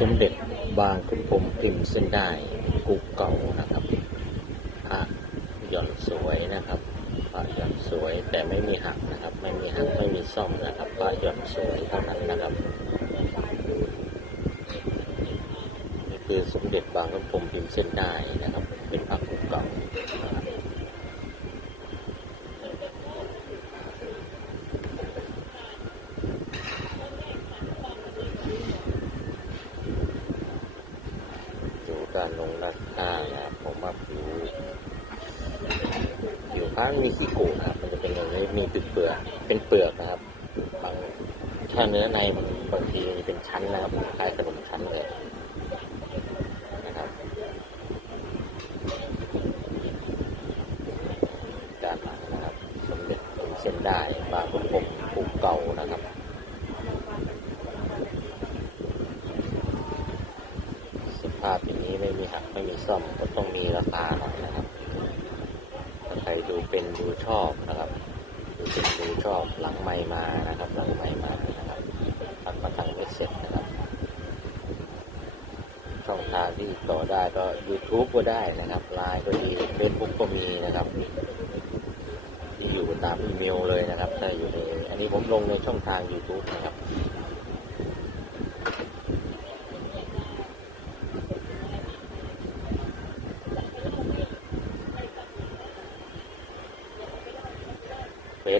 สมเด็จบางคุณพรหมพิมพ์เส้นได้กุกเก่านะครับพระหย่อนสวยนะครับพระหย่อนสวยแต่ไม่มีหักนะครับ ไม่มีหักไม่มีซ่อมนะครับพระหย่อนสวยเท่านั้นนะครับนี่คือสมเด็จบางคุณพรหมพิมพ์เส้นได้นะครับ เป็นพระกุกเก่า นะครัดูการลงราคานะครับผมว่าผิวผิวพระมันมีขี้โกนะครับ มันจะเป็นอย่างนี้มีเปลือกเป็นเปลือกนะครับ บางถ้าเนื้อในมันบางทีมันเป็นชั้นนะครับคล้ายขนมชั้นเลยนะครับการหลังนะครับสมเด็จเป็นเส้นได้บางคุณผมปลูกเก่านะครับ ส ภาพอย่างนี้ไม่มีหักไม่มีซ่อมก็ต้องมีราคาหน่อยนะครับใครดูเป็นดูชอบนะครับดูเป็นดูชอบหลังไม่มานะครับ หลังไม่มานะครับพักมาทางไม่เสร็จนะครับ ช่องทางที่ต่อได้ก็ YouTube ก็ได้นะครับไลน์ก็ดีเฟซบุ๊กก็มีนะครับที่อยู่ตามอีเมลเลยนะครับถ้าอยู่ในอันนี้ผมลงในช่องทาง YouTube นะครับ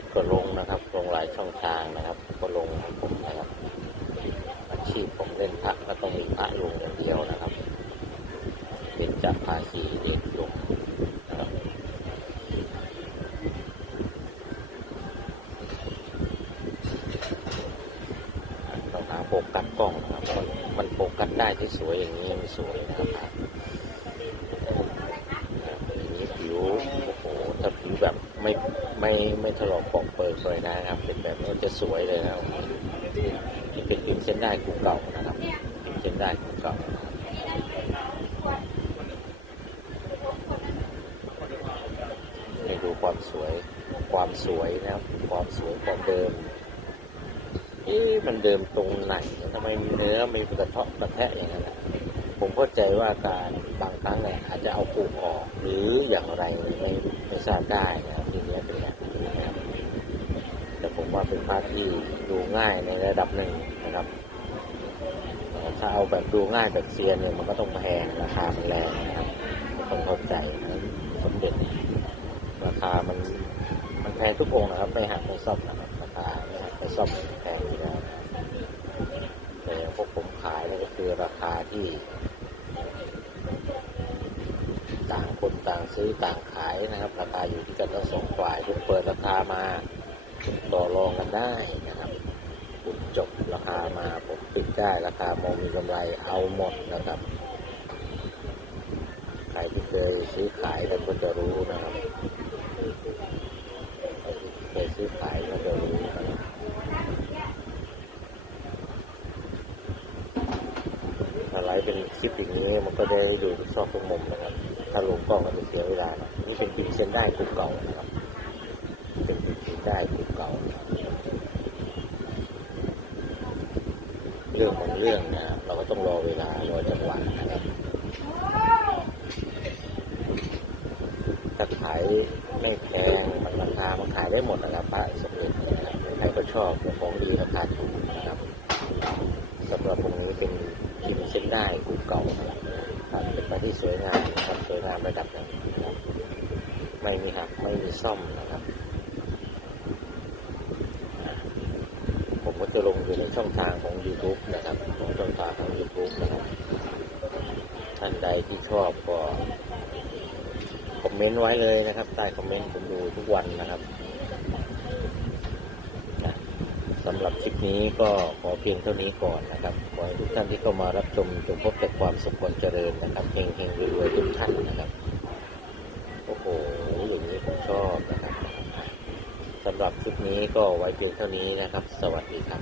ซก็ลงนะครับ ลงหลายช่องทางนะครับ ก็ลงของผมนะครับ อาชีพผมเล่นพระก็ต้องมีพระลงอย่างเดียวนะครับเป็นจากภาษีเอกลงนะครับต้องหาโฟกัสกล้องนะครับ มันมันโฟกัสได้ที่สวยอย่างนี้มันสวยนะครับอย่างนี้ผิวโอ้โหถ้าผิวแบบ ไม่ไม่ไม่ถลอกปอกเปิดเลยนะครับ เป็นแบบนี้จะสวยเลยนะครับนี่เป็นพิมพ์เส้นได้กูเก่านะครับพิมพ์เส้นได้กูเก่าให้ดูความสวยความสวยนะครับ ความสวยความเดิมเอ๊ะมันเดิมตรงไหนทำไมเนื้อไม่กระเทาะกระแทะอย่างนั้นนะ ผมเข้าใจว่าการบางครั้งเนี่ยอาจจะเอาปูออก หรืออย่างไรไม่ไม่ทราบได้นะครับทีนี้เป็นแบบนี้นะครับแต่ผมว่าเป็นภาพที่ดูง่ายในระดับหนึ่งนะครับถ้าเอาแบบดูง่ายแบบเซียนเนี่ยมันก็ต้องแพงราคามันแรงนะครับต้องเข้าใจนะสมเด็จราคามันมันแพงทุกองนะครับไม่หักไม่ซ่อมนะครับราคาไม่หักไม่ซ่อมแพงอยู่แล้วแต่พวกผมขายเนี่ยก็ คือราคาที่ต่างคนต่างซื้อต่างขายนะครับ ราคาอยู่ที่กันทั้งสองฝ่ายทุกเปิดราคามาต่อรองกันได้นะครับผมจบราคามาผมปิดได้ราคามองมีกำไรเอาหมดนะครับ ใครที่เคยซื้อขายกันก็จะรู้นะครับเคยซื้อขายก็จะรู้นะครับถ้าไลฟ์เป็นคลิปอย่าง นี้มันก็ได้ดูทุกซอกทุกมุมนะครับ ถ้าลงกล้องก็จะเสียเวลานะนี่เป็นพิมเส้นได้กลุ่มเก่านะครับ เป็นพิมเส้นได้กลุ่มเก่า เรื่องของเรื่องนะเราก็ต้องรอเวลารอจังหวะนะครับถ้าขายไม่แพงมันราคามันขายได้หมดนะครับพระสมเด็จนะครับใครก็ชอบของดีราคาถูกนะครับ สำหรับตรงนี้เป็นพิมพ์เส้นได้กูเก่านะครับเป็นพระที่สวยงามนะครับสวยงามระดับหนึ่งนะครับไม่มีหักไม่มีซ่อมนะครับ ผมก็จะลงอยู่ในช่องทางของ YouTube นะครับของช่องทางของ YouTube นะครับท่านใดที่ชอบก็คอมเมนต์ไว้เลยนะครับใต้คอมเมนต์ผมดูทุกวันนะครับนะ สำหรับคลิปนี้ก็ขอเพียงเท่านี้ก่อนนะครับ ขอให้ทุกท่านที่เข้ามารับชมจงพบแต่ความสุขความเจริญนะครับเฮงๆรวยๆทุกท่านนะครับโอ้โหอย่างนี้ผมชอบนะครับสำหรับคลิปนี้ก็ไว้เพียงเท่านี้นะครับ สวัสดีครับ